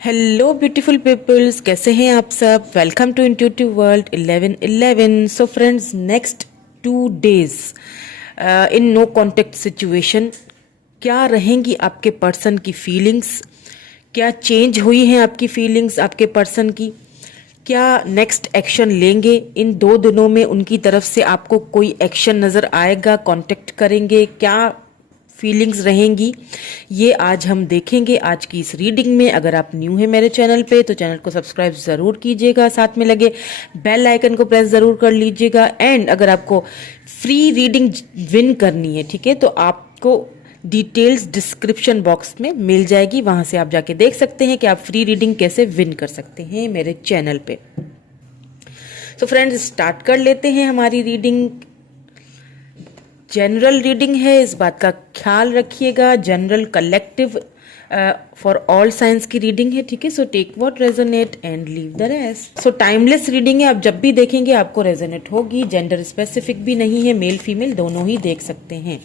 Hello beautiful peoples, कैसे हैं आप सब। Welcome to intuitive world 1111। So friends, next 2 days in no contact situation क्या रहेंगी आपके पर्सन की फीलिंग्स, क्या चेंज हुई हैं आपकी फीलिंग्स आपके पर्सन की, क्या नेक्स्ट एक्शन लेंगे इन 2 दिनों में, उनकी तरफ से आपको कोई एक्शन नज़र आएगा, कांटेक्ट करेंगे, क्या फीलिंग्स रहेंगी, ये आज हम देखेंगे आज की इस रीडिंग में। अगर आप न्यू हैं मेरे चैनल पे तो चैनल को सब्सक्राइब ज़रूर कीजिएगा, साथ में लगे बेल आइकन को प्रेस ज़रूर कर लीजिएगा। एंड अगर आपको फ्री रीडिंग विन करनी है, ठीक है, तो आपको डिटेल्स डिस्क्रिप्शन बॉक्स में मिल जाएगी, वहां से आप जाके देख सकते हैं कि आप फ्री रीडिंग कैसे विन कर सकते हैं मेरे चैनल पे। तो फ्रेंड्स, स्टार्ट कर लेते हैं हमारी रीडिंग। जनरल रीडिंग है, इस बात का ख्याल रखिएगा। General collective for all science की रीडिंग है, ठीक है। So take what resonate and leave the rest. So timeless reading है, आप जब भी देखेंगे आपको रेजोनेट होगी। जेंडर स्पेसिफिक भी नहीं है, मेल फीमेल दोनों ही देख सकते हैं।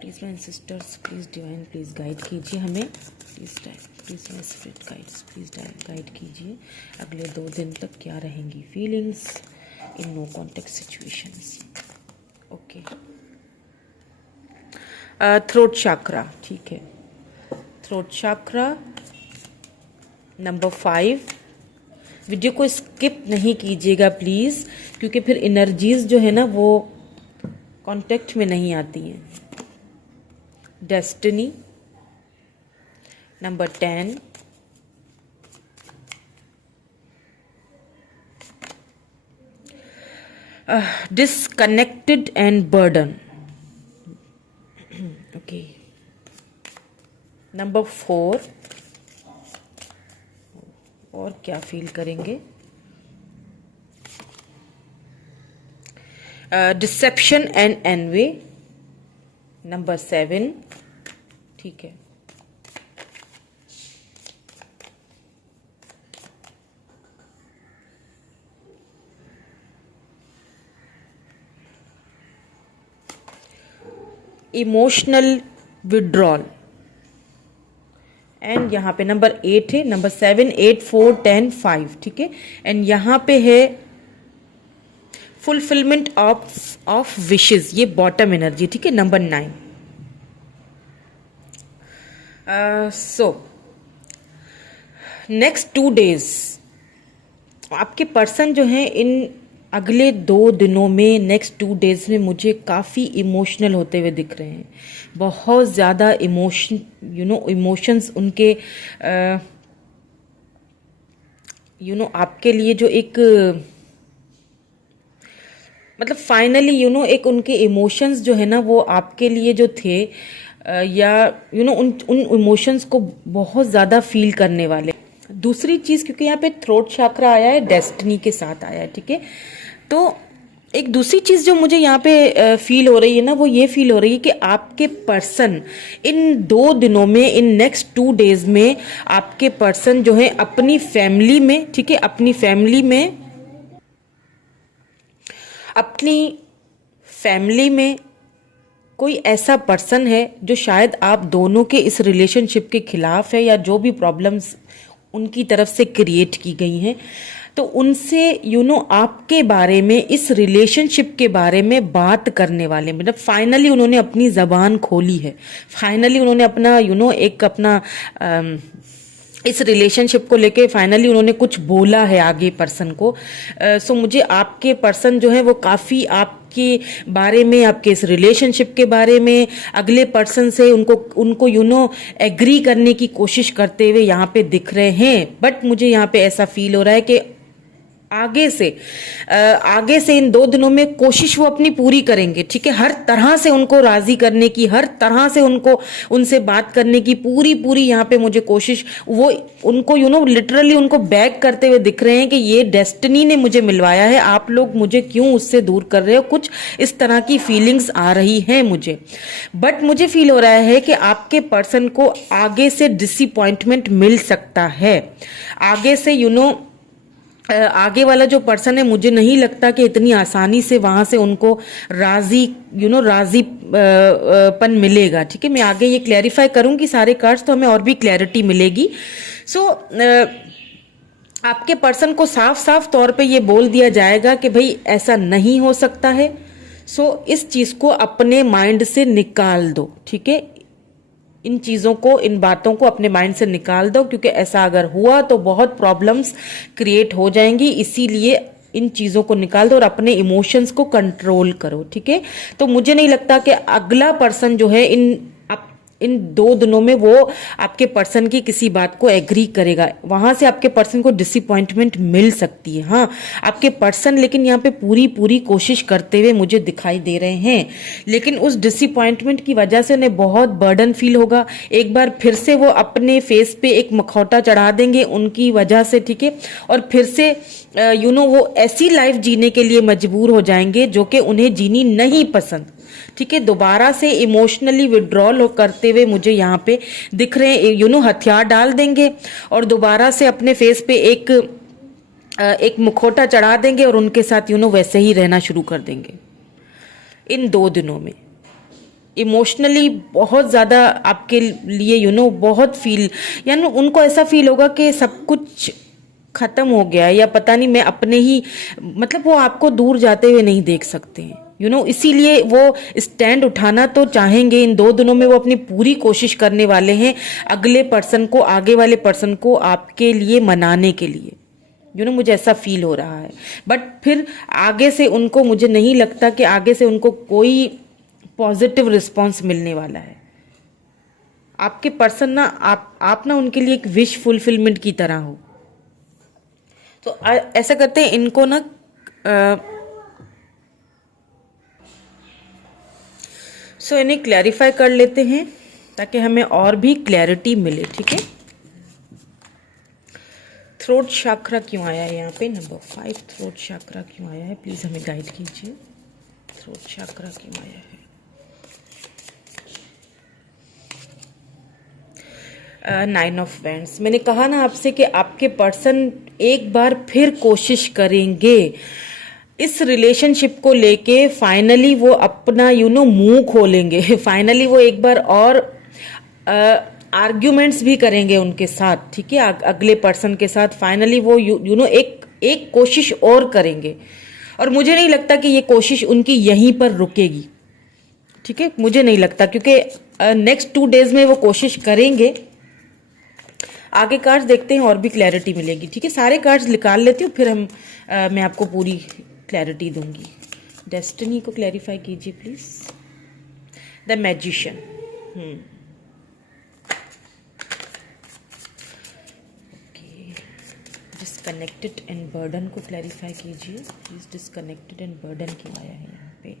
Please my sisters, please divine, please guide कीजिए हमें, please my spirit guides, please guide कीजिए अगले 2 दिन तक क्या रहेंगी feelings in no contact situations. Okay, throat chakra, ठीक है। Throat chakra number 5। वीडियो को स्किप नहीं कीजिएगा प्लीज, क्योंकि फिर एनर्जीज जो है ना वो कांटेक्ट में नहीं आती हैं। Destiny number 10। Disconnected and burden, okay. Number 4, और क्या फील करेंगे। डिसेप्शन एंड एनवे नंबर 7, ठीक है। इमोशनल विड्रॉल, एंड यहाँ पे नंबर 8 है। नंबर 7, 8, 4, 10, 5, ठीक है। एंड यहाँ पे है फुलफिलमेंट ऑफ विशेस, ये बॉटम एनर्जी, ठीक है। नंबर 9। सो नेक्स्ट 2 days आपके पर्सन जो हैं इन अगले 2 दिनों में, नेक्स्ट 2 days में मुझे काफ़ी इमोशनल होते हुए दिख रहे हैं। बहुत ज़्यादा इमोशंस उनके आपके लिए जो एक मतलब फाइनली एक उनके इमोशंस जो है ना वो आपके लिए जो थे या उन इमोशंस को बहुत ज़्यादा फील करने वाले। दूसरी चीज़, क्योंकि यहाँ पे थ्रोट चक्रा आया है, डेस्टिनी के साथ आया है, ठीक है। तो एक दूसरी चीज़ जो मुझे यहाँ पे फील हो रही है ना, वो ये फील हो रही है कि आपके पर्सन इन 2 दिनों में, इन नेक्स्ट 2 days में, आपके पर्सन जो है अपनी फैमिली में, ठीक है, अपनी फैमिली में कोई ऐसा पर्सन है जो शायद आप दोनों के इस रिलेशनशिप के खिलाफ है, या जो भी प्रॉब्लम्स उनकी तरफ से क्रिएट की गई हैं, तो उनसे आपके बारे में, इस रिलेशनशिप के बारे में बात करने वाले, मतलब फाइनली उन्होंने अपनी जबान खोली है। फाइनली उन्होंने अपना एक अपना इस रिलेशनशिप को लेके फाइनली उन्होंने कुछ बोला है आगे पर्सन को। सो मुझे आपके पर्सन जो है वो काफ़ी आपके बारे में, आपके इस रिलेशनशिप के बारे में, अगले पर्सन से उनको एग्री करने की कोशिश करते हुए यहाँ पे दिख रहे हैं। बट मुझे यहाँ पे ऐसा फील हो रहा है कि आगे से इन 2 दिनों में कोशिश वो अपनी पूरी करेंगे, ठीक है। हर तरह से उनको राजी करने की, हर तरह से उनसे बात करने की पूरी यहाँ पे मुझे कोशिश, वो उनको लिटरली उनको बैक करते हुए दिख रहे हैं कि ये डेस्टिनी ने मुझे मिलवाया है, आप लोग मुझे क्यों उससे दूर कर रहे हो, कुछ इस तरह की फीलिंग्स आ रही हैं मुझे। बट मुझे फील हो रहा है कि आपके पर्सन को आगे से डिसअपॉइंटमेंट मिल सकता है, आगे से आगे वाला जो पर्सन है, मुझे नहीं लगता कि इतनी आसानी से वहां से उनको राजी राजी पन मिलेगा। ठीक है, मैं आगे ये क्लैरिफाई करूंगी सारे कार्ड्स, तो हमें और भी क्लैरिटी मिलेगी। सो आपके पर्सन को साफ साफ तौर पे ये बोल दिया जाएगा कि भाई ऐसा नहीं हो सकता है। सो इस चीज को अपने माइंड से निकाल दो। ठीक है, इन चीजों को, इन बातों को अपने माइंड से निकाल दो, क्योंकि ऐसा अगर हुआ तो बहुत प्रॉब्लम्स क्रिएट हो जाएंगी। इसीलिए इन चीजों को निकाल दो और अपने इमोशंस को कंट्रोल करो। ठीक है, तो मुझे नहीं लगता कि अगला पर्सन जो है इन 2 दिनों में वो आपके पर्सन की किसी बात को एग्री करेगा। वहां से आपके पर्सन को डिसअपॉइंटमेंट मिल सकती है। हाँ, आपके पर्सन लेकिन यहाँ पे पूरी कोशिश करते हुए मुझे दिखाई दे रहे हैं, लेकिन उस डिसअपॉइंटमेंट की वजह से उन्हें बहुत बर्डन फील होगा। एक बार फिर से वो अपने फेस पे एक मखौटा चढ़ा देंगे उनकी वजह से। ठीक है, और फिर से वो ऐसी लाइफ जीने के लिए मजबूर हो जाएंगे जो कि उन्हें जीनी नहीं पसंद। ठीक है, दोबारा से इमोशनली विड्रॉल करते हुए मुझे यहाँ पे दिख रहे हैं। हथियार डाल देंगे और दोबारा से अपने फेस पे एक मुखौटा चढ़ा देंगे और उनके साथ वैसे ही रहना शुरू कर देंगे। इन 2 दिनों में इमोशनली बहुत ज्यादा आपके लिए बहुत फील, उनको ऐसा फील होगा कि सब कुछ खत्म हो गया है, या पता नहीं, मैं अपने ही, मतलब वो आपको दूर जाते हुए नहीं देख सकते हैं। इसीलिए वो स्टैंड उठाना तो चाहेंगे। इन 2 दिनों में वो अपनी पूरी कोशिश करने वाले हैं अगले पर्सन को, आगे वाले पर्सन को आपके लिए मनाने के लिए। मुझे ऐसा फील हो रहा है। बट फिर आगे से उनको, मुझे नहीं लगता कि आगे से उनको कोई पॉजिटिव रिस्पॉन्स मिलने वाला है। आपके पर्सन ना, आप ना उनके लिए एक विश फुलफिलमेंट की तरह हो। तो ऐसा करते हैं, इनको ना इन्हें क्लैरिफाई कर लेते हैं ताकि हमें और भी क्लैरिटी मिले। ठीक है, थ्रोट चक्रा क्यों आया है यहाँ पे? नंबर 5 थ्रोट चक्रा क्यों आया है? प्लीज हमें गाइड कीजिए। थ्रोट चक्रा क्यों आया है? 9 ऑफ वैंड्स। मैंने कहा ना आपसे कि आपके पर्सन एक बार फिर कोशिश करेंगे इस रिलेशनशिप को लेके। फाइनली वो अपना मुंह खोलेंगे। फाइनली वो एक बार और आर्ग्यूमेंट्स भी करेंगे उनके साथ। ठीक है, अगले पर्सन के साथ फाइनली वो एक कोशिश और करेंगे। और मुझे नहीं लगता कि ये कोशिश उनकी यहीं पर रुकेगी। ठीक है, मुझे नहीं लगता, क्योंकि नेक्स्ट 2 डेज में वो कोशिश करेंगे। आगे कार्ड्स देखते हैं और भी क्लैरिटी मिलेगी। ठीक है, सारे कार्ड्स निकाल लेती हूँ, फिर मैं आपको पूरी क्लैरिटी दूंगी। डेस्टिनी को क्लैरिफाई कीजिए please. The magician. Okay, disconnected and burden को क्लैरिफाई कीजिए प्लीज। डिस्कनेक्टेड एंड बर्डन क्यों आया है यहाँ पे?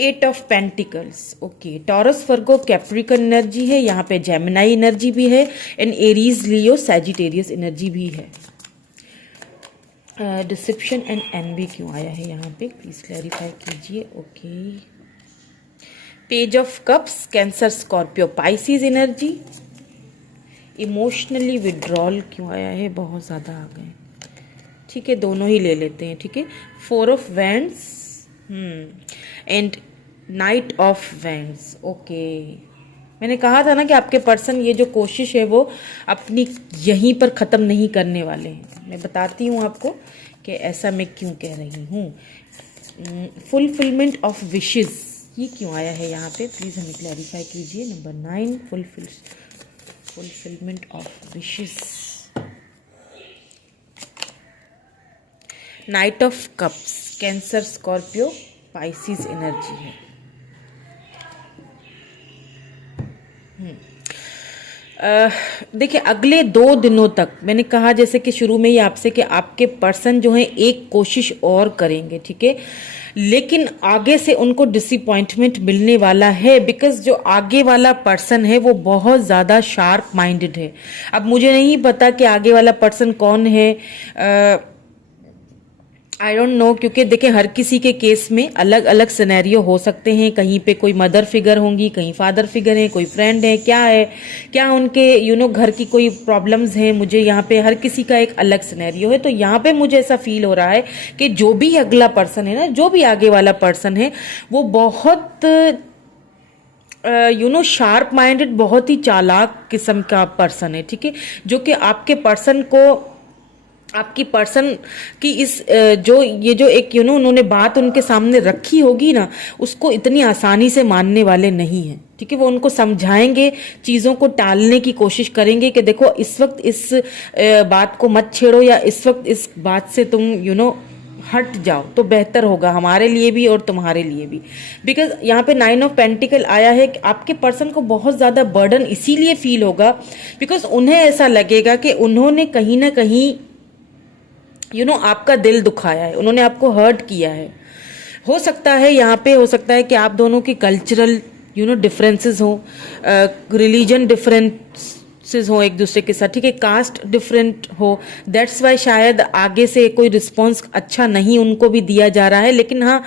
8 of pentacles. Okay, taurus, Virgo, Capricorn energy है यहाँ पे, जेमिनाई एनर्जी भी है, and Aries, Leo, Sagittarius energy भी है। डिसेप्शन एंड एनवी क्यों आया है यहाँ पे? प्लीज क्लैरिफाई कीजिए। Okay, page of cups, cancer, Scorpio, Pisces energy. Emotionally withdrawal क्यों आया है? बहुत ज़्यादा आ गए। ठीक है, दोनों ही ले लेते हैं। ठीक है, 4 of wands and night of wands. Okay, मैंने कहा था ना कि आपके पर्सन ये जो कोशिश है वो अपनी यहीं पर ख़त्म नहीं करने वाले हैं। मैं बताती हूँ आपको कि ऐसा मैं क्यों कह रही हूँ। फुलफिलमेंट ऑफ विशेस, ये क्यों आया है यहाँ पे? प्लीज़ हमें क्लैरिफाई कीजिए। Number 9 fulfilment of wishes. Night of cups, cancer, Scorpio, Pisces energy है। देखिए, अगले 2 दिनों तक मैंने कहा, जैसे कि शुरू में ही आपसे, कि आपके पर्सन जो है एक कोशिश और करेंगे। ठीक है, लेकिन आगे से उनको डिसअपॉइंटमेंट मिलने वाला है, बिकॉज जो आगे वाला पर्सन है वो बहुत ज़्यादा शार्प माइंडेड है। अब मुझे नहीं पता कि आगे वाला पर्सन कौन है। आई डोंट नो, क्योंकि देखिए हर किसी के केस में अलग अलग सिनेरियो हो सकते हैं। कहीं पे कोई मदर फिगर होंगी, कहीं फादर फिगर है, कोई फ्रेंड है, क्या उनके घर की कोई प्रॉब्लम्स हैं। मुझे यहाँ पे हर किसी का एक अलग सिनेरियो है। तो यहाँ पे मुझे ऐसा फील हो रहा है कि जो भी अगला पर्सन है ना, जो भी आगे वाला पर्सन है, वो बहुत शार्प माइंडेड, बहुत ही चालाक किस्म का पर्सन है, ठीक है, जो कि आपकी पर्सन की इस जो एक उन्होंने बात उनके सामने रखी होगी ना, उसको इतनी आसानी से मानने वाले नहीं हैं, ठीक है। वो उनको समझाएंगे, चीज़ों को टालने की कोशिश करेंगे कि देखो इस वक्त इस बात को मत छेड़ो, या इस वक्त इस बात से तुम हट जाओ तो बेहतर होगा हमारे लिए भी और तुम्हारे लिए भी। बिकॉज यहाँ पे 9 ऑफ पेंटिकल आया है कि आपके पर्सन को बहुत ज़्यादा बर्डन इसीलिए फील होगा बिकॉज उन्हें ऐसा लगेगा कि उन्होंने कहीं ना कहीं आपका दिल दुखाया है, उन्होंने आपको हर्ट किया है। हो सकता है यहाँ पे, हो सकता है कि आप दोनों की कल्चरल डिफरेंसेस हो, रिलीजन डिफरेंसेस हो एक दूसरे के साथ, ठीक है, कास्ट डिफरेंट हो। दैट्स वाई शायद आगे से कोई रिस्पॉन्स अच्छा नहीं उनको भी दिया जा रहा है। लेकिन हाँ,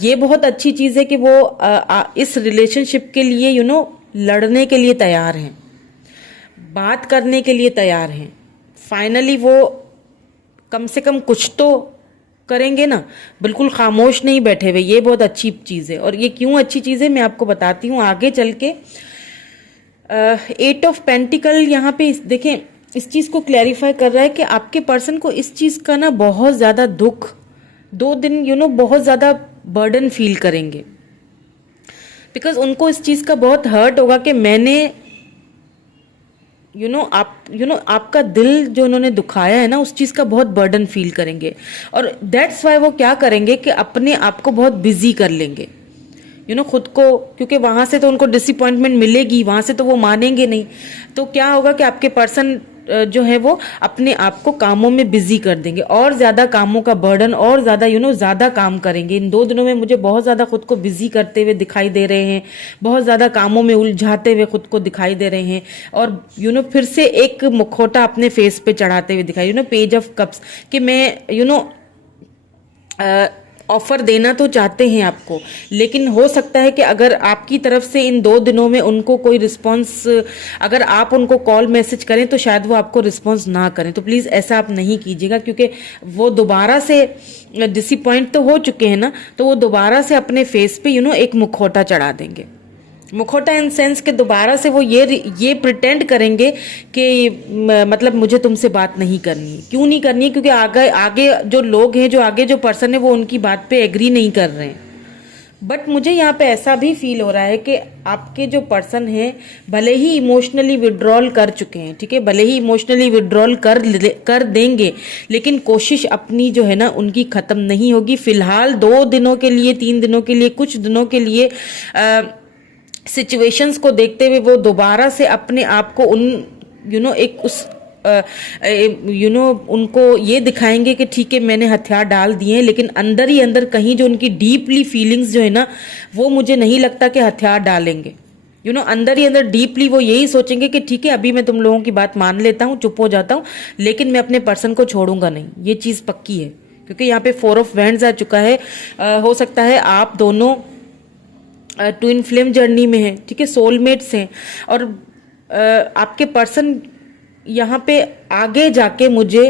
ये बहुत अच्छी चीज़ है कि वो इस रिलेशनशिप के लिए लड़ने के लिए तैयार हैं, बात करने के लिए तैयार हैं। फाइनली वो कम से कम कुछ तो करेंगे ना, बिल्कुल खामोश नहीं बैठे हुए। ये बहुत अच्छी चीज़ है। और ये क्यों अच्छी चीज़ है मैं आपको बताती हूँ आगे चल के। 8 ऑफ पेंटिकल यहाँ पे देखें, इस चीज़ को क्लैरिफाई कर रहा है कि आपके पर्सन को इस चीज़ का ना बहुत ज़्यादा दुख, 2 दिन बहुत ज़्यादा बर्डन फील करेंगे। बिकॉज उनको इस चीज़ का बहुत हर्ट होगा कि मैंने आपका दिल जो उन्होंने दुखाया है ना, उस चीज़ का बहुत बर्डन फील करेंगे। और दैट्स वाई वो क्या करेंगे कि अपने आप को बहुत बिजी कर लेंगे, खुद को, क्योंकि वहाँ से तो उनको डिसअपॉइंटमेंट मिलेगी, वहाँ से तो वो मानेंगे नहीं। तो क्या होगा कि आपके पर्सन जो है वो अपने आप को कामों में बिजी कर देंगे, और ज़्यादा कामों का बर्डन, और ज़्यादा ज़्यादा काम करेंगे। इन 2 दिनों में मुझे बहुत ज़्यादा खुद को बिजी करते हुए दिखाई दे रहे हैं, बहुत ज़्यादा कामों में उलझाते हुए खुद को दिखाई दे रहे हैं। और फिर से एक मुखौटा अपने फेस पे चढ़ाते हुए दिखाई, पेज ऑफ कप्स, कि मैं ऑफर देना तो चाहते हैं आपको, लेकिन हो सकता है कि अगर आपकी तरफ से इन 2 दिनों में उनको कोई रिस्पांस, अगर आप उनको कॉल मैसेज करें तो शायद वो आपको रिस्पांस ना करें। तो प्लीज़ ऐसा आप नहीं कीजिएगा, क्योंकि वो दोबारा से डिसअपॉइंट तो हो चुके हैं ना, तो वो दोबारा से अपने फेस पे एक मुखौटा चढ़ा देंगे। मुखौटा इन सेंस के दोबारा से वो ये प्रिटेंड करेंगे कि मतलब मुझे तुमसे बात नहीं करनी। क्यों नहीं करनी? क्योंकि आगे जो लोग हैं, आगे जो पर्सन है, वो उनकी बात पे एग्री नहीं कर रहे हैं। बट मुझे यहाँ पे ऐसा भी फील हो रहा है कि आपके जो पर्सन हैं भले ही इमोशनली विड्रॉल कर चुके हैं, ठीक है, भले ही इमोशनली विड्रॉल कर देंगे, लेकिन कोशिश अपनी जो है ना उनकी ख़त्म नहीं होगी। फिलहाल 2 दिनों के लिए, 3 दिनों के लिए, कुछ दिनों के लिए सिचुएशंस को देखते हुए वो दोबारा से अपने आप को एक उस उनको ये दिखाएंगे कि ठीक है मैंने हथियार डाल दिए हैं, लेकिन अंदर ही अंदर कहीं जो उनकी डीपली फीलिंग्स जो है ना, वो मुझे नहीं लगता कि हथियार डालेंगे। अंदर ही अंदर डीपली वो यही सोचेंगे कि ठीक है अभी मैं तुम लोगों की बात मान लेता हूँ, चुप हो जाता हूँ, लेकिन मैं अपने पर्सन को छोड़ूंगा नहीं। ये चीज़ पक्की है, क्योंकि यहाँ पे 4 ऑफ वैंड्स आ चुका है। हो सकता है आप दोनों ट्विन फ्लेम जर्नी में है, ठीक है, सोलमेट्स हैं, और आपके पर्सन यहाँ पे आगे जाके मुझे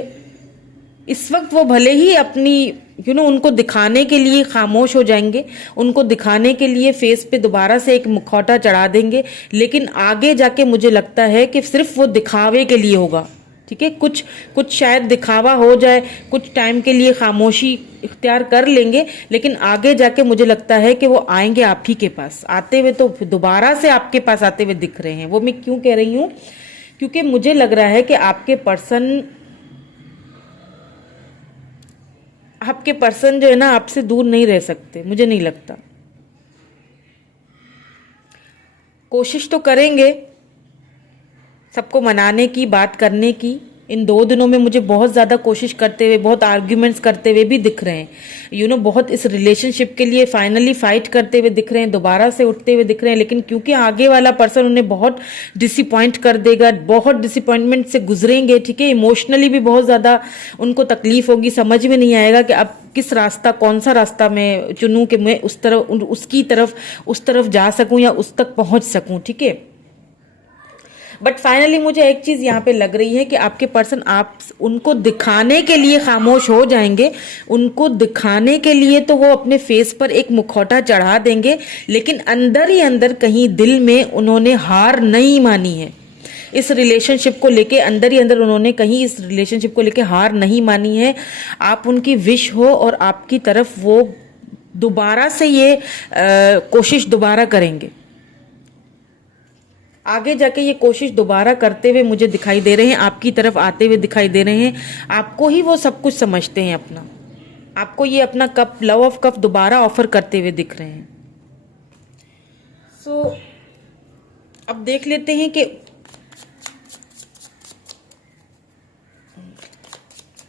इस वक्त वो भले ही अपनी उनको दिखाने के लिए खामोश हो जाएंगे, उनको दिखाने के लिए फेस पे दोबारा से एक मुखौटा चढ़ा देंगे, लेकिन आगे जाके मुझे लगता है कि सिर्फ वो दिखावे के लिए होगा, ठीक है, कुछ शायद दिखावा हो जाए, कुछ टाइम के लिए खामोशी इख्तियार कर लेंगे, लेकिन आगे जाके मुझे लगता है कि वो आएंगे आप ही के पास। आते हुए तो दोबारा से आपके पास आते हुए दिख रहे हैं। वो मैं क्यों कह रही हूँ? क्योंकि मुझे लग रहा है कि आपके पर्सन जो है ना आपसे दूर नहीं रह सकते, मुझे नहीं लगता। कोशिश तो करेंगे सबको मनाने की, बात करने की। इन 2 दिनों में मुझे बहुत ज़्यादा कोशिश करते हुए, बहुत आर्ग्यूमेंट्स करते हुए भी दिख रहे हैं, बहुत इस रिलेशनशिप के लिए फाइनली फाइट करते हुए दिख रहे हैं, दोबारा से उठते हुए दिख रहे हैं। लेकिन क्योंकि आगे वाला पर्सन उन्हें बहुत डिसअपॉइंट कर देगा, बहुत डिसअपॉइंटमेंट से गुजरेंगे, ठीक है, इमोशनली भी बहुत ज़्यादा उनको तकलीफ होगी, समझ में नहीं आएगा कि अब किस रास्ता, कौन सा रास्ता मैं चुनूं कि मैं उस तरफ जा सकूं या उस तक पहुंच सकूं, ठीक है। बट फाइनली मुझे एक चीज यहाँ पे लग रही है कि आपके पर्सन, आप उनको दिखाने के लिए खामोश हो जाएंगे, उनको दिखाने के लिए तो वो अपने फेस पर एक मुखौटा चढ़ा देंगे, लेकिन अंदर ही अंदर कहीं दिल में उन्होंने हार नहीं मानी है इस रिलेशनशिप को लेके। अंदर ही अंदर उन्होंने कहीं इस रिलेशनशिप को लेके हार नहीं मानी है। आप उनकी विश हो और आपकी तरफ वो दोबारा से ये कोशिश दोबारा करेंगे, आगे जाके ये कोशिश दोबारा करते हुए मुझे दिखाई दे रहे हैं, आपकी तरफ आते हुए दिखाई दे रहे हैं। आपको ही वो सब कुछ समझते हैं अपना, आपको ये अपना कप, लव ऑफ कप दोबारा ऑफर करते हुए दिख रहे हैं। सो अब देख लेते हैं कि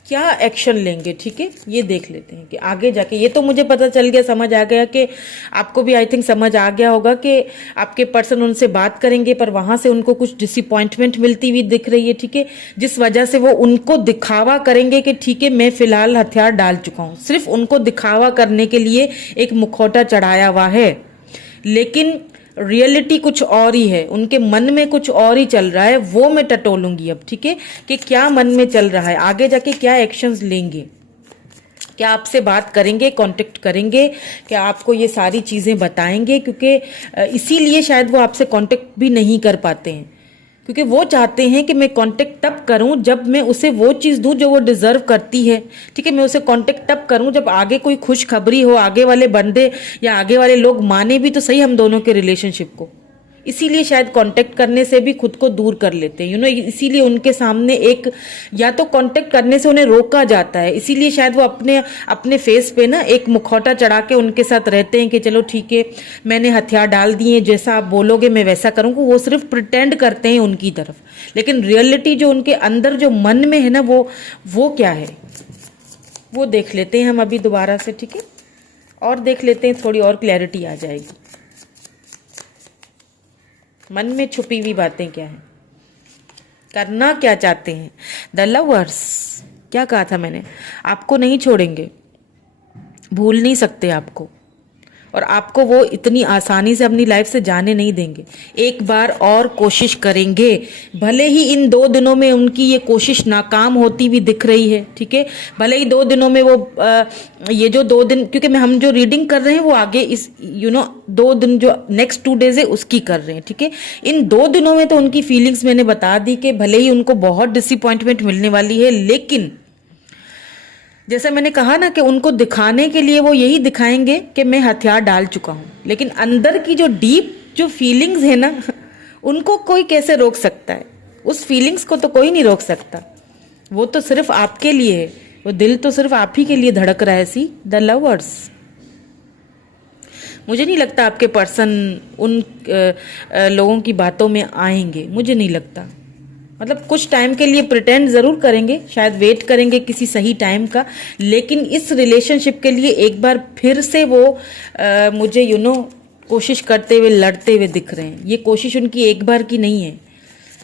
क्या एक्शन लेंगे, ठीक है। ये देख लेते हैं कि आगे जाके, ये तो मुझे पता चल गया, समझ आ गया कि आपको भी आई थिंक समझ आ गया होगा कि आपके पर्सन उनसे बात करेंगे पर वहां से उनको कुछ डिसअपॉइंटमेंट मिलती हुई दिख रही है, ठीक है, जिस वजह से वो उनको दिखावा करेंगे कि ठीक है मैं फिलहाल हथियार डाल चुका हूं। सिर्फ उनको दिखावा करने के लिए एक मुखौटा चढ़ाया हुआ है, लेकिन रियलिटी कुछ और ही है, उनके मन में कुछ और ही चल रहा है। वो मैं टटोलूंगी अब, ठीक है, कि क्या मन में चल रहा है, आगे जाके क्या एक्शंस लेंगे, क्या आपसे बात करेंगे, कांटेक्ट करेंगे, क्या आपको ये सारी चीजें बताएंगे, क्योंकि इसीलिए शायद वो आपसे कांटेक्ट भी नहीं कर पाते हैं, क्योंकि वो चाहते हैं कि मैं कांटेक्ट तब करूं जब मैं उसे वो चीज़ दूं जो वो डिजर्व करती है, ठीक है। मैं उसे कांटेक्ट तब करूं जब आगे कोई खुशखबरी हो, आगे वाले बंदे या आगे वाले लोग माने भी तो सही हम दोनों के रिलेशनशिप को। इसीलिए शायद कांटेक्ट करने से भी खुद को दूर कर लेते हैं, इसीलिए उनके सामने एक, या तो कांटेक्ट करने से उन्हें रोका जाता है, इसीलिए शायद वो अपने अपने फेस पे ना एक मुखौटा चढ़ा के उनके साथ रहते हैं कि चलो ठीक है मैंने हथियार डाल दिए, जैसा आप बोलोगे मैं वैसा करूंगा। वो सिर्फ प्रिटेंड करते हैं उनकी तरफ, लेकिन रियलिटी जो उनके अंदर जो मन में है ना, वो क्या है वो देख लेते हैं हम अभी दोबारा से, ठीक है, और देख लेते हैं, थोड़ी और क्लैरिटी आ जाएगी। मन में छुपी हुई बातें क्या हैं, करना क्या चाहते हैं द लवर्स। क्या कहा था मैंने, आपको नहीं छोड़ेंगे, भूल नहीं सकते आपको, और आपको वो इतनी आसानी से अपनी लाइफ से जाने नहीं देंगे। एक बार और कोशिश करेंगे, भले ही इन 2 दिनों में उनकी ये कोशिश नाकाम होती हुई दिख रही है, ठीक है, भले ही 2 दिनों में वो ये जो 2 दिन, क्योंकि हम जो रीडिंग कर रहे हैं वो आगे इस 2 दिन जो नेक्स्ट 2 डेज है उसकी कर रहे हैं, ठीक है। इन 2 दिनों में तो उनकी फीलिंग्स मैंने बता दी कि भले ही उनको बहुत डिसअपॉइंटमेंट मिलने वाली है, लेकिन जैसे मैंने कहा ना कि उनको दिखाने के लिए वो यही दिखाएंगे कि मैं हथियार डाल चुका हूं, लेकिन अंदर की जो डीप जो फीलिंग्स है ना, उनको कोई कैसे रोक सकता है? उस फीलिंग्स को तो कोई नहीं रोक सकता, वो तो सिर्फ आपके लिए है, वो दिल तो सिर्फ आप ही के लिए धड़क रहा है। सी द लवर्स, मुझे नहीं लगता आपके पर्सन उन लोगों की बातों में आएंगे, मुझे नहीं लगता। मतलब कुछ टाइम के लिए प्रिटेंड जरूर करेंगे, शायद वेट करेंगे किसी सही टाइम का, लेकिन इस रिलेशनशिप के लिए एक बार फिर से वो मुझे कोशिश करते हुए, लड़ते हुए दिख रहे हैं। ये कोशिश उनकी एक बार की नहीं है,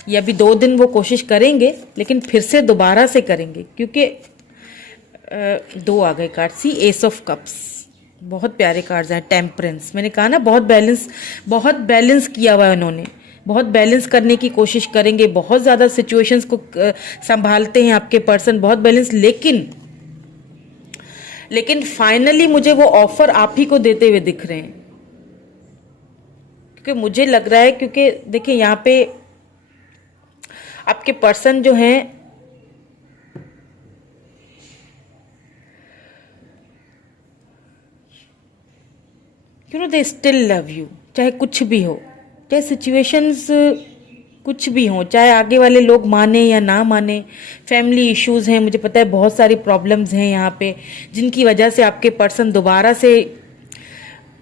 ये अभी 2 दिन वो कोशिश करेंगे, लेकिन फिर से दोबारा से करेंगे, क्योंकि 2 आ गए कार्ड। सी एस ऑफ कप्स, बहुत प्यारे कार्ड्स हैं। टेम्परेंस, मैंने कहा ना बहुत बैलेंस किया हुआ है उन्होंने, बहुत बैलेंस करने की कोशिश करेंगे, बहुत ज़्यादा सिचुएशंस को संभालते हैं आपके पर्सन, बहुत बैलेंस, लेकिन फाइनली मुझे वो ऑफर आप ही को देते हुए दिख रहे हैं, क्योंकि मुझे लग रहा है, क्योंकि देखिए यहाँ पे आपके पर्सन जो हैं दे स्टिल लव यू, चाहे कुछ भी हो, चाहे सिचुएशंस कुछ भी हो, चाहे आगे वाले लोग माने या ना माने, फैमिली इश्यूज हैं, मुझे पता है बहुत सारी प्रॉब्लम्स हैं यहाँ पे, जिनकी वजह से आपके पर्सन दोबारा से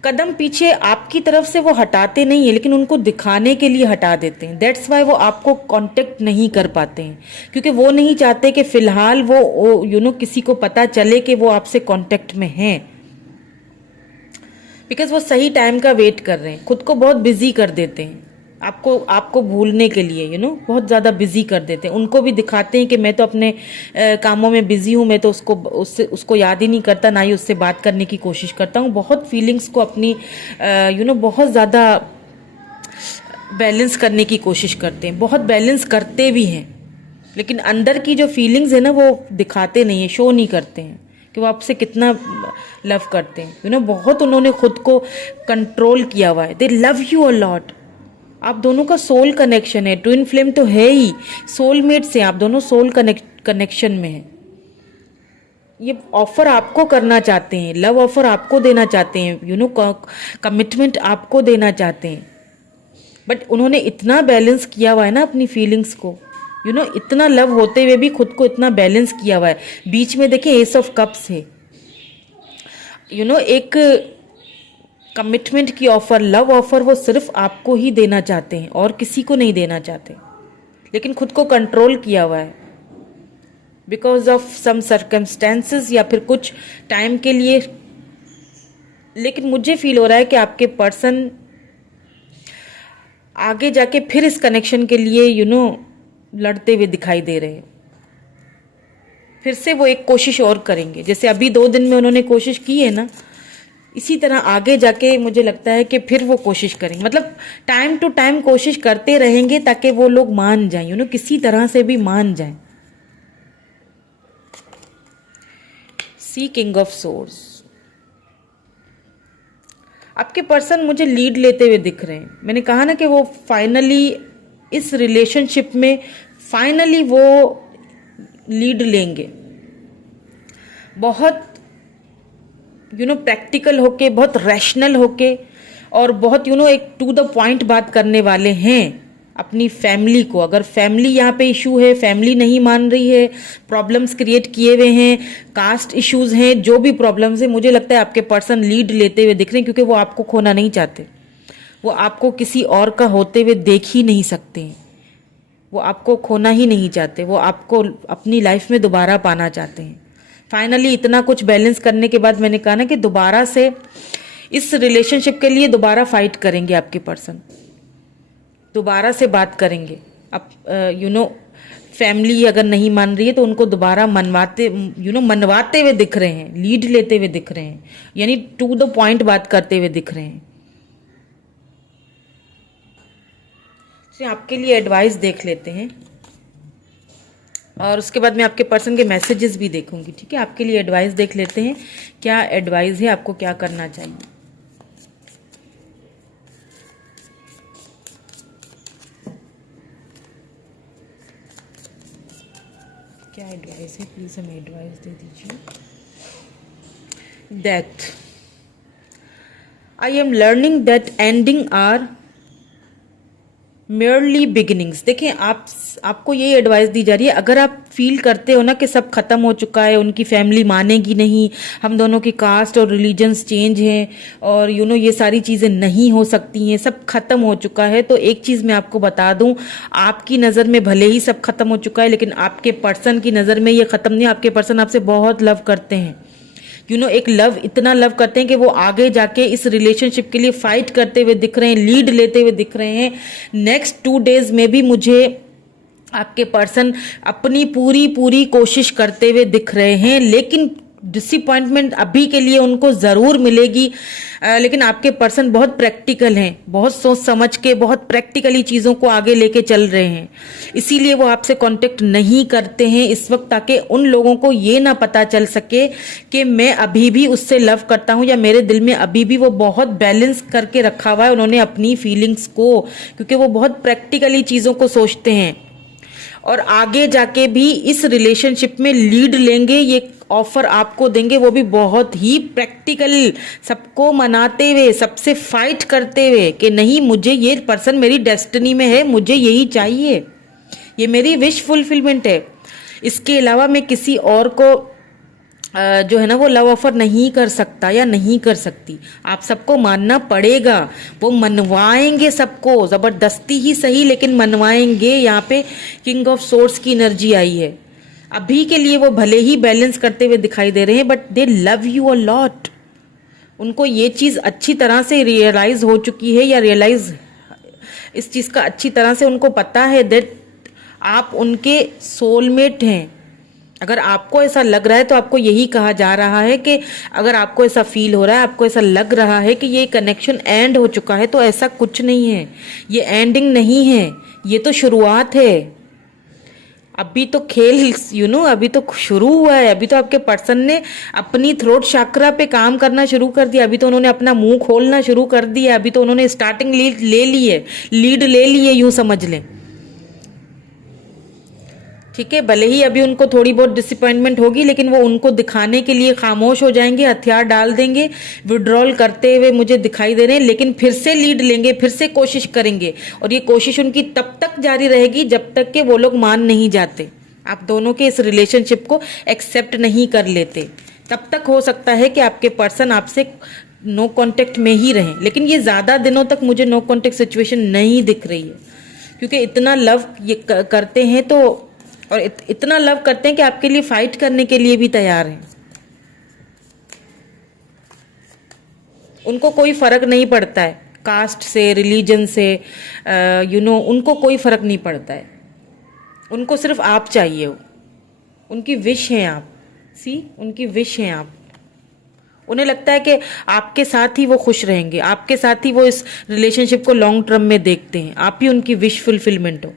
कदम पीछे आपकी तरफ से वो हटाते नहीं है, लेकिन उनको दिखाने के लिए हटा देते हैं। दैट्स वाई वो आपको कांटेक्ट नहीं कर पाते हैं, क्योंकि वो नहीं चाहते कि फिलहाल वो किसी को पता चले कि वो आपसे कांटेक्ट में हैं, बिकॉज वो सही टाइम का वेट कर रहे हैं, खुद को बहुत बिजी कर देते हैं। आपको आपको भूलने के लिए बहुत ज़्यादा बिजी कर देते हैं। उनको भी दिखाते हैं कि मैं तो अपने कामों में बिजी हूँ, मैं तो उसको याद ही नहीं करता, ना ही उससे बात करने की कोशिश करता हूँ। बहुत फीलिंग्स को अपनी बहुत ज़्यादा बैलेंस करने की कोशिश करते हैं, बहुत बैलेंस करते भी हैं, लेकिन अंदर की जो फीलिंग्स है ना वो दिखाते नहीं है, शो नहीं करते हैं कि वो आपसे कितना लव करते हैं। बहुत उन्होंने खुद को कंट्रोल किया हुआ है। दे लव यू अ लॉट। आप दोनों का सोल कनेक्शन है, ट्विन फ्लेम तो है ही, सोलमेट्स हैं आप दोनों, सोल कनेक्शन में है। ये ऑफर आपको करना चाहते हैं, लव ऑफर आपको देना चाहते हैं, कमिटमेंट आपको देना चाहते हैं, बट उन्होंने इतना बैलेंस किया हुआ है ना अपनी फीलिंग्स को, इतना लव होते हुए भी खुद को इतना बैलेंस किया हुआ है। बीच में देखिए एस ऑफ कप्स है, एक कमिटमेंट की ऑफर, लव ऑफर वो सिर्फ आपको ही देना चाहते हैं और किसी को नहीं देना चाहते, लेकिन खुद को कंट्रोल किया हुआ है बिकॉज ऑफ सम सर्कमस्टेंसेस या फिर कुछ टाइम के लिए। लेकिन मुझे फील हो रहा है कि आपके पर्सन आगे जाके फिर इस कनेक्शन के लिए लड़ते हुए दिखाई दे रहे हैं। फिर से वो एक कोशिश और करेंगे, जैसे अभी 2 दिन में उन्होंने कोशिश की है ना, इसी तरह आगे जाके मुझे लगता है कि फिर वो कोशिश करेंगे। मतलब टाइम टू टाइम कोशिश करते रहेंगे ताकि वो लोग मान जाएं, किसी तरह से भी मान जाएं। सी किंग ऑफ सोर्स, आपके पर्सन मुझे लीड लेते हुए दिख रहे हैं। मैंने कहा ना कि वो फाइनली इस रिलेशनशिप में फाइनली वो लीड लेंगे, बहुत प्रैक्टिकल होके, बहुत रैशनल होके, और बहुत एक टू द पॉइंट बात करने वाले हैं अपनी फैमिली को। अगर फैमिली यहाँ पे इशू है, फैमिली नहीं मान रही है, प्रॉब्लम्स क्रिएट किए हुए हैं, कास्ट इश्यूज हैं, जो भी प्रॉब्लम्स है, मुझे लगता है आपके पर्सन लीड लेते हुए दिख रहे हैं, क्योंकि वो आपको खोना नहीं चाहते। वो आपको किसी और का होते हुए देख ही नहीं सकते हैं, वो आपको खोना ही नहीं चाहते, वो आपको अपनी लाइफ में दोबारा पाना चाहते हैं। फाइनली इतना कुछ बैलेंस करने के बाद मैंने कहा ना कि दोबारा से इस रिलेशनशिप के लिए दोबारा फाइट करेंगे आपके पर्सन, दोबारा से बात करेंगे। अब फैमिली अगर नहीं मान रही है तो उनको दोबारा मनवाते हुए दिख रहे हैं, लीड लेते हुए दिख रहे हैं, यानी टू द पॉइंट बात करते हुए दिख रहे हैं। आपके लिए एडवाइस देख लेते हैं और उसके बाद मैं आपके पर्सन के मैसेजेस भी देखूंगी। ठीक है, आपके लिए एडवाइस देख लेते हैं, क्या एडवाइस है, आपको क्या करना चाहिए। क्या एडवाइस है, प्लीज हमें एडवाइस दे दीजिए। Death, I am learning that endings are merely beginnings. देखिए आपको ये एडवाइस दी जा रही है, अगर आप फील करते हो ना कि सब खत्म हो चुका है, उनकी फैमिली मानेगी नहीं, हम दोनों की कास्ट और रिलीजन्स चेंज हैं, और ये सारी चीज़ें नहीं हो सकती हैं, सब खत्म हो चुका है, तो एक चीज़ मैं आपको बता दूं, आपकी नज़र में भले ही सब खत्म हो चुका है, लेकिन आपके पर्सन की नज़र में ये खत्म नहीं। आपके पर्सन आपसे बहुत लव करते हैं, एक लव, इतना लव करते हैं कि वो आगे जाके इस रिलेशनशिप के लिए फाइट करते हुए दिख रहे हैं, लीड लेते हुए दिख रहे हैं। नेक्स्ट 2 डेज में भी मुझे आपके पर्सन अपनी पूरी कोशिश करते हुए दिख रहे हैं, लेकिन डिसअपॉइंटमेंट अभी के लिए उनको ज़रूर मिलेगी। लेकिन आपके पर्सन बहुत प्रैक्टिकल हैं, बहुत सोच समझ के, बहुत प्रैक्टिकली चीज़ों को आगे लेके चल रहे हैं, इसीलिए वो आपसे कांटेक्ट नहीं करते हैं इस वक्त, ताकि उन लोगों को ये ना पता चल सके कि मैं अभी भी उससे लव करता हूँ, या मेरे दिल में अभी भी वो बहुत बैलेंस करके रखा हुआ है उन्होंने अपनी फीलिंग्स को, क्योंकि वो बहुत प्रैक्टिकली चीज़ों को सोचते हैं और आगे जाके भी इस रिलेशनशिप में लीड लेंगे। ये ऑफर आपको देंगे, वो भी बहुत ही प्रैक्टिकल, सबको मनाते हुए, सबसे फाइट करते हुए कि नहीं, मुझे ये पर्सन मेरी डेस्टिनी में है, मुझे यही चाहिए, ये मेरी विश फुलफिलमेंट है। इसके अलावा मैं किसी और को जो है ना वो लव ऑफर नहीं कर सकता या नहीं कर सकती। आप सबको मानना पड़ेगा, वो मनवाएंगे सबको, ज़बरदस्ती ही सही लेकिन मनवाएंगे। यहाँ पे किंग ऑफ सोर्स की एनर्जी आई है। अभी के लिए वो भले ही बैलेंस करते हुए दिखाई दे रहे हैं, but they love you a lot. उनको ये चीज़ अच्छी तरह से रियलाइज हो चुकी है, या रियलाइज इस चीज़ का अच्छी तरह से उनको पता है दैट आप उनके सोलमेट हैं। अगर आपको ऐसा लग रहा है तो आपको यही कहा जा रहा है कि अगर आपको ऐसा फील हो रहा है, आपको ऐसा लग रहा है कि ये कनेक्शन एंड हो चुका है, तो ऐसा कुछ नहीं है, ये एंडिंग नहीं है, ये तो शुरुआत है। अभी तो खेल अभी तो शुरू हुआ है। अभी तो आपके पर्सन ने अपनी थ्रोट चक्रा पे काम करना शुरू कर दिया। अभी तो उन्होंने अपना मुंह खोलना शुरू कर दिया। अभी तो उन्होंने स्टार्टिंग लीड ले ली है, यूं समझ लें। ठीक है, भले ही अभी उनको थोड़ी बहुत डिसअपॉइंटमेंट होगी, लेकिन वो उनको दिखाने के लिए खामोश हो जाएंगे, हथियार डाल देंगे, विड्रॉल करते हुए मुझे दिखाई दे रहे हैं, लेकिन फिर से लीड लेंगे, फिर से कोशिश करेंगे। और ये कोशिश उनकी तब तक जारी रहेगी जब तक कि वो लोग मान नहीं जाते, आप दोनों के इस रिलेशनशिप को एक्सेप्ट नहीं कर लेते। तब तक हो सकता है कि आपके पर्सन आपसे नो कांटेक्ट में ही रहें, लेकिन ये ज़्यादा दिनों तक मुझे नो कांटेक्ट सिचुएशन नहीं दिख रही है, क्योंकि इतना लव ये करते हैं तो, और इतना लव करते हैं कि आपके लिए फाइट करने के लिए भी तैयार हैं। उनको कोई फर्क नहीं पड़ता है कास्ट से, रिलीजन से, उनको कोई फर्क नहीं पड़ता है। उनको सिर्फ आप चाहिए हो, उनकी विश हैं आप, उनकी विश हैं आप। उन्हें लगता है कि आपके साथ ही वो खुश रहेंगे, आपके साथ ही वो इस रिलेशनशिप को लॉन्ग टर्म में देखते हैं, आप ही उनकी विश फुलफिलमेंट हो।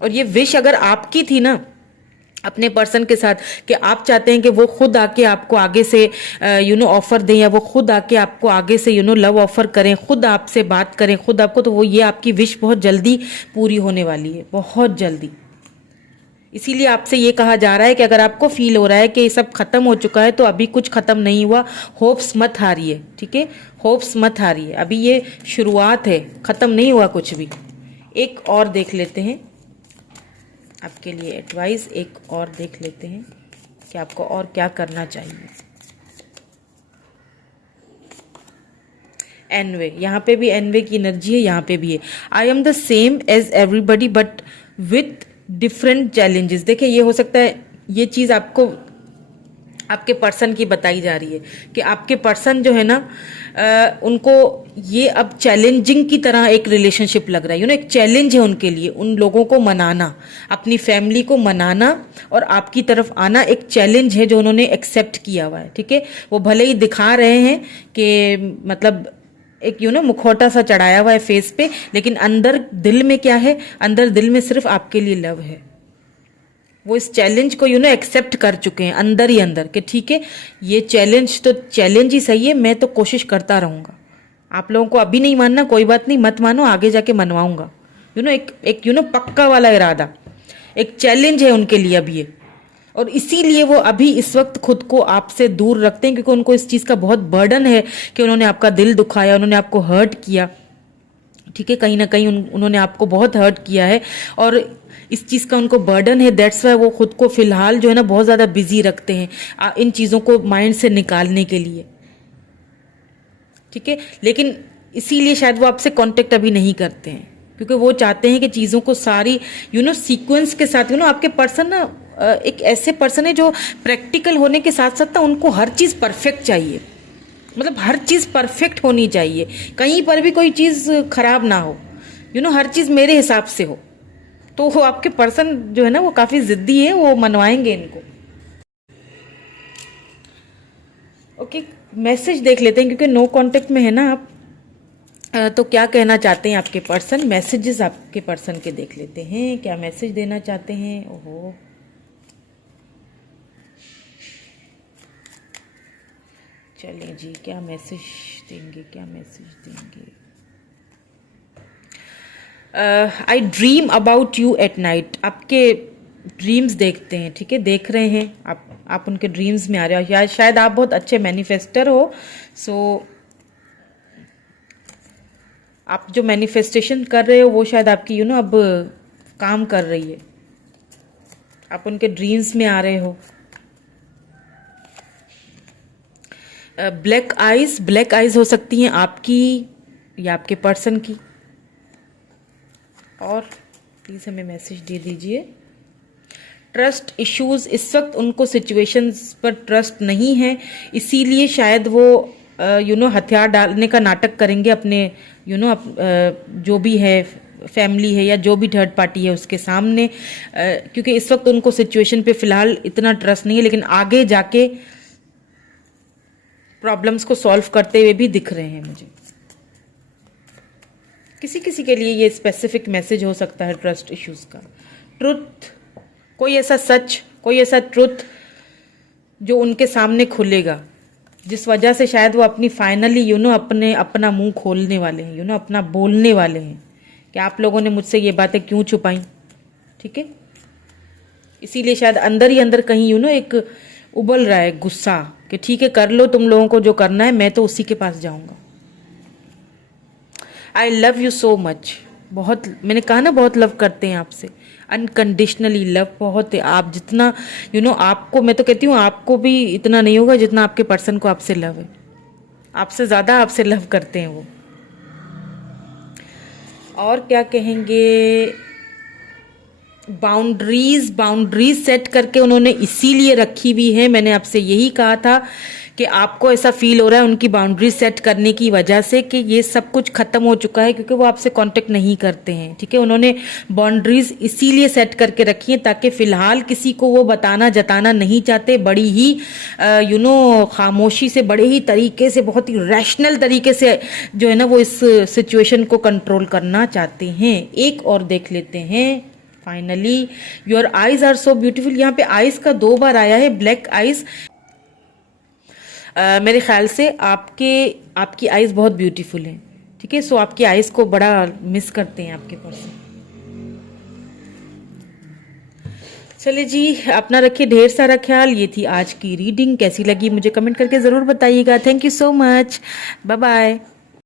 और ये विश अगर आपकी थी ना अपने पर्सन के साथ, कि आप चाहते हैं कि वो खुद आके आपको आगे से ऑफर दें, या वो खुद आके आपको आगे से लव ऑफर करें, खुद आपसे बात करें, खुद आपको, तो वो ये आपकी विश बहुत जल्दी पूरी होने वाली है, बहुत जल्दी। इसीलिए आपसे ये कहा जा रहा है कि अगर आपको फील हो रहा है कि ये सब खत्म हो चुका है, तो अभी कुछ खत्म नहीं हुआ, होप्स मत हारिए। ठीक है, होप्स मत हारिए, अभी ये शुरुआत है, खत्म नहीं हुआ कुछ भी। एक और देख लेते हैं आपके लिए एडवाइस, एक और देख लेते हैं कि आपको और क्या करना चाहिए। एनवे, यहाँ पे भी एनवे की एनर्जी है, यहाँ पे भी है। I am the same as everybody but with different challenges. देखिए, ये हो सकता है ये चीज़ आपको आपके पर्सन की बताई जा रही है कि आपके पर्सन जो है ना, उनको ये अब चैलेंजिंग की तरह एक रिलेशनशिप लग रहा है। एक चैलेंज है उनके लिए, उन लोगों को मनाना, अपनी फैमिली को मनाना और आपकी तरफ आना एक चैलेंज है जो उन्होंने एक्सेप्ट किया हुआ है। ठीक है, वो भले ही दिखा रहे हैं कि मतलब एक मुखौटा सा चढ़ाया हुआ है फेस पे, लेकिन अंदर दिल में क्या है, अंदर दिल में सिर्फ आपके लिए लव है। वो इस चैलेंज को एक्सेप्ट कर चुके हैं अंदर ही अंदर, कि ठीक है, ये चैलेंज तो चैलेंज ही सही है, मैं तो कोशिश करता रहूंगा। आप लोगों को अभी नहीं मानना, कोई बात नहीं, मत मानो, आगे जाके मनवाऊंगा। एक पक्का वाला इरादा, एक चैलेंज है उनके लिए अभी ये। और इसीलिए वो अभी इस वक्त खुद को आपसे दूर रखते हैं, क्योंकि उनको इस चीज़ का बहुत बर्डन है कि उन्होंने आपका दिल दुखाया, उन्होंने आपको हर्ट किया। ठीक है, कहीं ना कहीं उन्होंने आपको बहुत हर्ट किया है और इस चीज़ का उनको बर्डन है। दैट्स वाई वो खुद को फिलहाल जो है ना बहुत ज़्यादा बिजी रखते हैं इन चीज़ों को माइंड से निकालने के लिए। ठीक है, लेकिन इसीलिए शायद वो आपसे कांटेक्ट अभी नहीं करते हैं, क्योंकि वो चाहते हैं कि चीज़ों को सारी सीक्वेंस के साथ आपके पर्सन ना एक ऐसे पर्सन है जो प्रैक्टिकल होने के साथ साथ ना उनको हर चीज़ परफेक्ट चाहिए। मतलब हर चीज़ परफेक्ट होनी चाहिए, कहीं पर भी कोई चीज़ खराब ना हो, हर चीज़ मेरे हिसाब से हो। तो वो आपके पर्सन जो है ना वो काफ़ी ज़िद्दी है, वो मनवाएंगे इनको। ओके, मैसेज देख लेते हैं, क्योंकि नो कांटेक्ट में है ना आप, तो क्या कहना चाहते हैं आपके पर्सन। मैसेजेस आपके पर्सन के देख लेते हैं, क्या मैसेज देना चाहते हैं। ओहो, चलिए जी, क्या मैसेज देंगे, क्या मैसेज देंगे। आई dream about you at night, आपके ड्रीम्स देखते हैं। ठीक है, देख रहे हैं आप उनके ड्रीम्स में आ रहे हो, या शायद आप बहुत अच्छे मैनिफेस्टर हो। सो आप जो मैनिफेस्टेशन कर रहे हो वो शायद आपकी अब काम कर रही है, आप उनके ड्रीम्स में आ रहे हो। ब्लैक आइज हो सकती हैं आपकी या आपके पर्सन की। और प्लीज़ हमें मैसेज दे दीजिए। ट्रस्ट इश्यूज, इस वक्त उनको सिचुएशंस पर ट्रस्ट नहीं है, इसीलिए शायद वो हथियार डालने का नाटक करेंगे अपने जो भी है फैमिली है या जो भी थर्ड पार्टी है उसके सामने, क्योंकि इस वक्त उनको सिचुएशन पे फिलहाल इतना ट्रस्ट नहीं है, लेकिन आगे जाके प्रॉब्लम्स को सॉल्व करते हुए भी दिख रहे हैं मुझे। किसी किसी के लिए ये स्पेसिफिक मैसेज हो सकता है ट्रस्ट इश्यूज का। ट्रुथ, कोई ऐसा सच, कोई ऐसा ट्रुथ जो उनके सामने खुलेगा, जिस वजह से शायद वो अपनी फाइनली अपना मुंह खोलने वाले हैं, अपना बोलने वाले हैं कि आप लोगों ने मुझसे ये बातें क्यों छुपाई। ठीक है, इसीलिए शायद अंदर ही अंदर कहीं एक उबल रहा है गुस्सा कि ठीक है, कर लो तुम लोगों को जो करना है, मैं तो उसी के पास जाऊंगा। I love you so much. बहुत, मैंने कहा ना, बहुत लव करते हैं आपसे, अनकंडीशनली लव बहुत है। आप जितना आपको, मैं तो कहती हूँ आपको भी इतना नहीं होगा जितना आपके पर्सन को आपसे लव है। आपसे ज़्यादा आपसे लव करते हैं वो। और क्या कहेंगे, बाउंड्रीज सेट करके उन्होंने इसीलिए रखी हुई है। मैंने आपसे यही कहा था कि आपको ऐसा फील हो रहा है उनकी बाउंड्रीज सेट करने की वजह से कि ये सब कुछ खत्म हो चुका है, क्योंकि वो आपसे कांटेक्ट नहीं करते हैं। ठीक है, उन्होंने बाउंड्रीज इसीलिए सेट करके रखी है ताकि फिलहाल किसी को वो जताना नहीं चाहते। बड़ी ही खामोशी से, बड़े ही तरीके से, बहुत ही रैशनल तरीके से जो है ना वो इस सिचुएशन को कंट्रोल करना चाहते हैं। एक और देख लेते हैं। Finally, your eyes are so beautiful. यहाँ पे आईज का 2 बार आया है, ब्लैक आईज। मेरे ख्याल से आपकी आईज बहुत ब्यूटीफुल है। ठीक है, सो आपकी आईज को बड़ा मिस करते हैं आपके पर्सन। चलिए जी, अपना रखिए ढेर सारा ख्याल। ये थी आज की रीडिंग। कैसी लगी मुझे कमेंट करके ज़रूर बताइएगा। Thank you so much, bye bye.